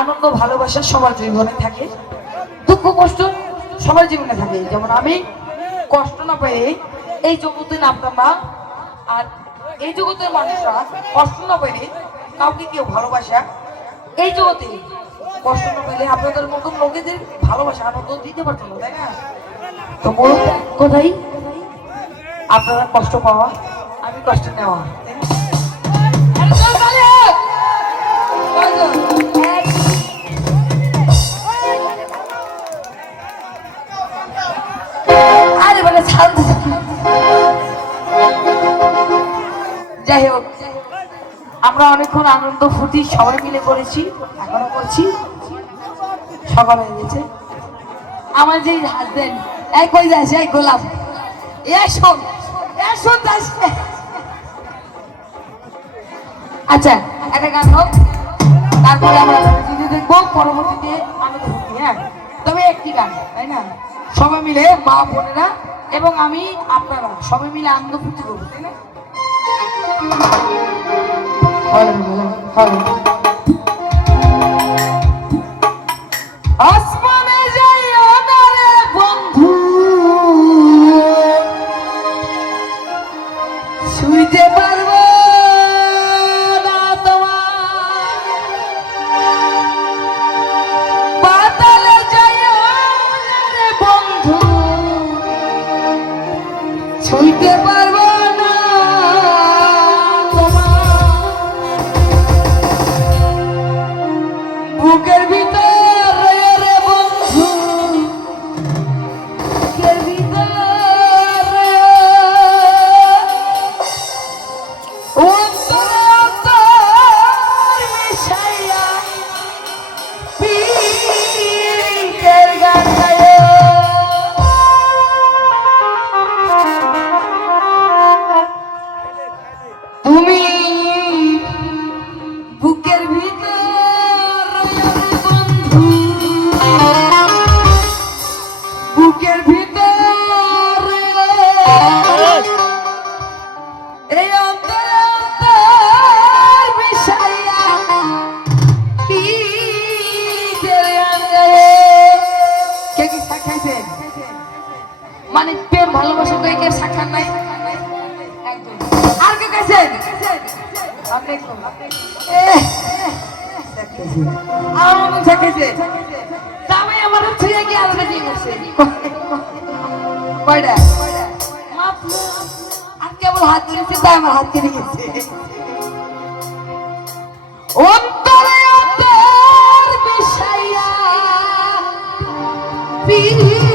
আনন্দ, ভালোবাসা সবার জীবনে থাকে, দুঃখ, কষ্ট সবার জীবনে থাকে। যেমন আমি কষ্ট না পেয়ে এই জগতে নামতাম না, আর এই জগতের মানুষরা কষ্ট না পেলে কাউকে কেউ ভালোবাসা। এই জগতে কষ্ট না পেলে আপনাদের মতন লোকেদের ভালোবাসা, আনন্দ দিতে পারতো না, তাই না? তো কথাই, আপনারা কষ্ট পাওয়া, আমি কষ্ট নেওয়া। আরে বলে যাই হোক, আমরা অনেকক্ষণ আনন্দ ফুর্তি সবাই মিলে করেছি, এখনও করছি। সকাল হয়ে গেছে। আমার যে হাজবেন্ড এই কই যাস, এই গোলাম। এ শোন যাস আচ্ছা একটা গান হোক তারপরে আমরা ভিডিও দেখব, পরবর্তীতে আনন্দ ফুর্তি হ্যাঁ? তবে একটি গান, তাই না? সবাই মিলে মা বোনেরা এবং আমি আপনারা সবাই মিলে আনন্দ ফুর্তি করব তাই না? পারব মানে প্রেম ভালোবাসা কই কে শাক খান নাই? একদম। আর কে খাইছেন আপনি মতন শাক খাইছে তামে আমার ছুঁয়ে গিয়ে আলাদা দিয়ে গেছে কয়টা? মাপ আর কেবল হাত ধরেছে তাই আমার হাত কেটে গেছে। অন্তরে অন্তর মিশাইয়া পিড়ি